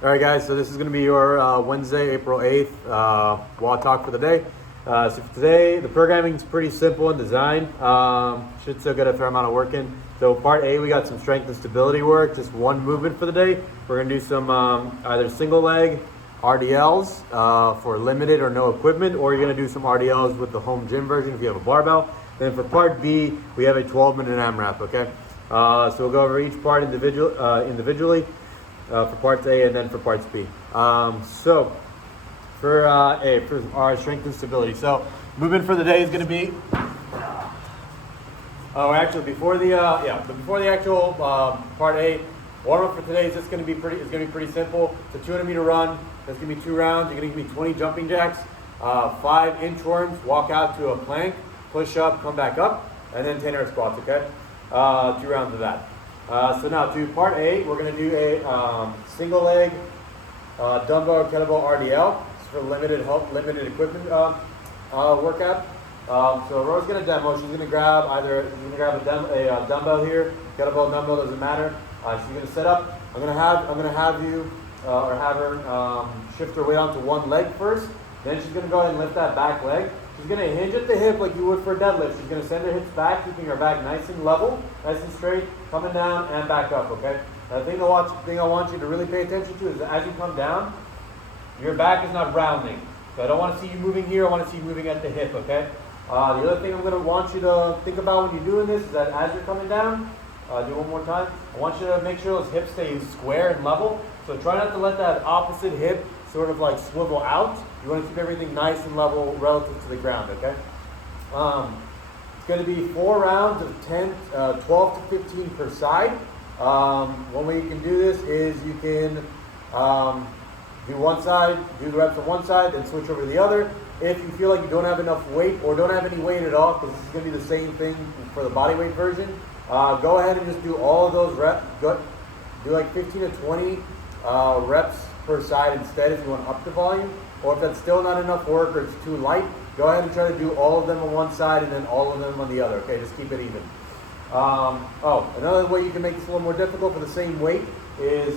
All right, guys, so this is going to be your Wednesday, April 8th WOD Talk for the day. So for today, the programming is pretty simple in design. Should still get a fair amount of work in. So part A, we got some strength and stability work, just one movement for the day. We're going to do some either single leg RDLs for limited or no equipment, or you're going to do some RDLs with the home gym version if you have a barbell. Then for part B, we have a 12-minute AMRAP, okay? So we'll go over each part individually. For parts A and then for parts B. So for A, for our strength and stability. So movement for the day is going to be. Actually, before the actual part A, warm up for today is just going to be pretty simple. It's a 200-meter run. That's going to be 2 rounds. You're going to give me 20 jumping jacks, 5 inchworms, walk out to a plank, push up, come back up, and then 10 air squats. Okay, 2 rounds of that. So now to part A, we're going to do a single leg dumbbell or kettlebell RDL. It's for limited equipment workout. So Rose's going to demo. She's going to grab a dumbbell here, kettlebell, dumbbell, doesn't matter. She's going to set up. I'm going to have you or have her shift her weight onto one leg first. Then she's going to go ahead and lift that back leg. She's going to hinge at the hip like you would for a deadlift. She's going to send her hips back, keeping her back nice and level, nice and straight, coming down and back up, okay? Now, the thing I want you to really pay attention to is that as you come down, your back is not rounding. So I don't want to see you moving here, I want to see you moving at the hip, okay? The other thing I'm going to want you to think about when you're doing this is that as you're coming down, do one more time, I want you to make sure those hips stay square and level. So try not to let that opposite hip sort of like swivel out. You want to keep everything nice and level relative to the ground, okay? It's going to be 4 rounds of 12 to 15 per side. One way you can do this is you can do one side, do the reps on one side, then switch over to the other. If you feel like you don't have enough weight or don't have any weight at all, because this is going to be the same thing for the bodyweight version, go ahead and just do all of those reps. Do like 15 to 20 reps per side instead if you want to up the volume. Or if that's still not enough work or it's too light, go ahead and try to do all of them on one side and then all of them on the other. Okay, just keep it even. Another way you can make this a little more difficult for the same weight is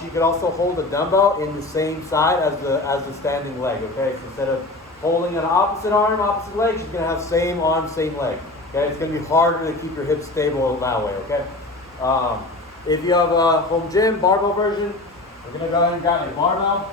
she could also hold a dumbbell in the same side as the standing leg. Okay, so instead of holding an opposite arm, opposite leg, she's gonna have same arm, same leg. Okay, it's gonna be harder to keep your hips stable that way. Okay, if you have a home gym barbell version, we're gonna go ahead and grab a barbell.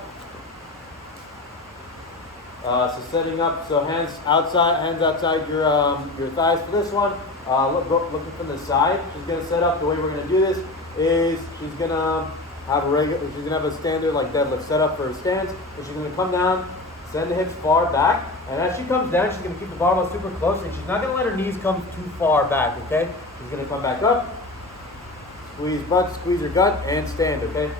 So setting up, so hands outside your thighs for this one. Looking from the side, she's gonna set up. The way we're gonna do this is she's gonna have a standard like deadlift setup for her stance. So she's gonna come down, send the hips far back, and as she comes down, she's gonna keep the barbell super close, and she's not gonna let her knees come too far back. Okay, she's gonna come back up, squeeze butt, squeeze her gut, and stand. Okay.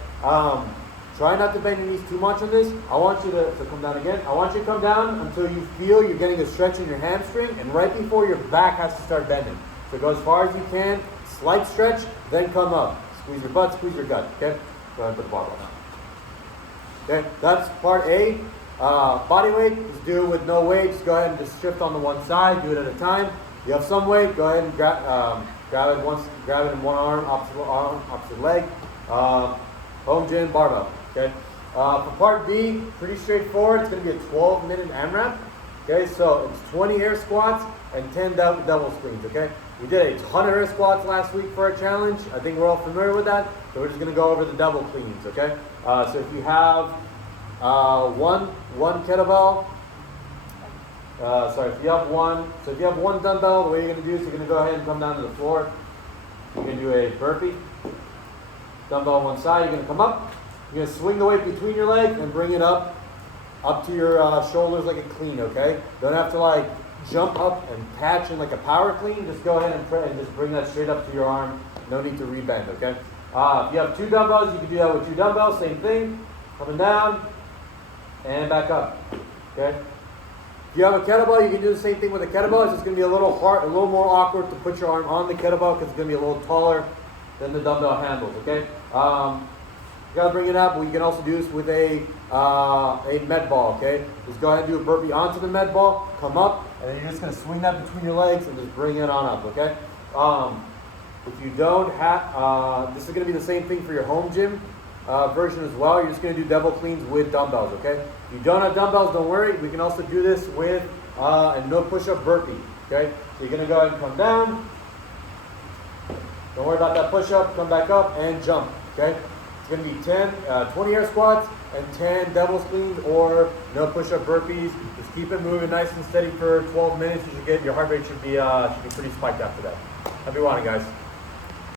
Try not to bend your knees too much on this. I want you to come down again. I want you to come down until you feel you're getting a stretch in your hamstring, and right before your back has to start bending. So go as far as you can, slight stretch, then come up. Squeeze your butt, squeeze your gut, okay? Go ahead and put the barbell down. Okay, that's part A. Body weight, just do it with no weight. Just go ahead and just shift on the one side, do it at a time. You have some weight, go ahead and grab it in one arm, opposite leg. Home gym barbell. Okay. For part B, pretty straightforward. It's going to be a 12-minute AMRAP. Okay, so it's 20 air squats and 10 double screens. Okay, we did a ton of air squats last week for our challenge. I think we're all familiar with that. So we're just going to go over the double cleans. Okay, so if you have one kettlebell, if you have one dumbbell, the way you're going to do is you're going to go ahead and come down to the floor. You're going to do a burpee. Dumbbell on one side. You're going to come up. You're going to swing the weight between your legs and bring it up to your shoulders like a clean, okay? Don't have to like jump up and catch in like a power clean. Just go ahead and just bring that straight up to your arm. No need to rebend, okay? If you have 2 dumbbells, you can do that with 2 dumbbells. Same thing. Coming down and back up, okay? If you have a kettlebell, you can do the same thing with a kettlebell. It's just going to be a little more awkward to put your arm on the kettlebell because it's going to be a little taller than the dumbbell handles, okay? You gotta bring it up, but you can also do this with a med ball, okay? Just go ahead and do a burpee onto the med ball, come up, and then you're just gonna swing that between your legs and just bring it on up, okay? If you don't have, this is gonna be the same thing for your home gym version as well. You're just going to do devil cleans with dumbbells, okay? If you don't have dumbbells, don't worry. We can also do this with a no push-up burpee, okay? So you're going to go ahead and come down. Don't worry about that push-up. Come back up and jump, okay? It's going to be 20 air squats and 10 devil's cleans or no push-up burpees. Just keep it moving nice and steady for 12 minutes. You should get your heart rate should be pretty spiked after that. Happy WODing, guys.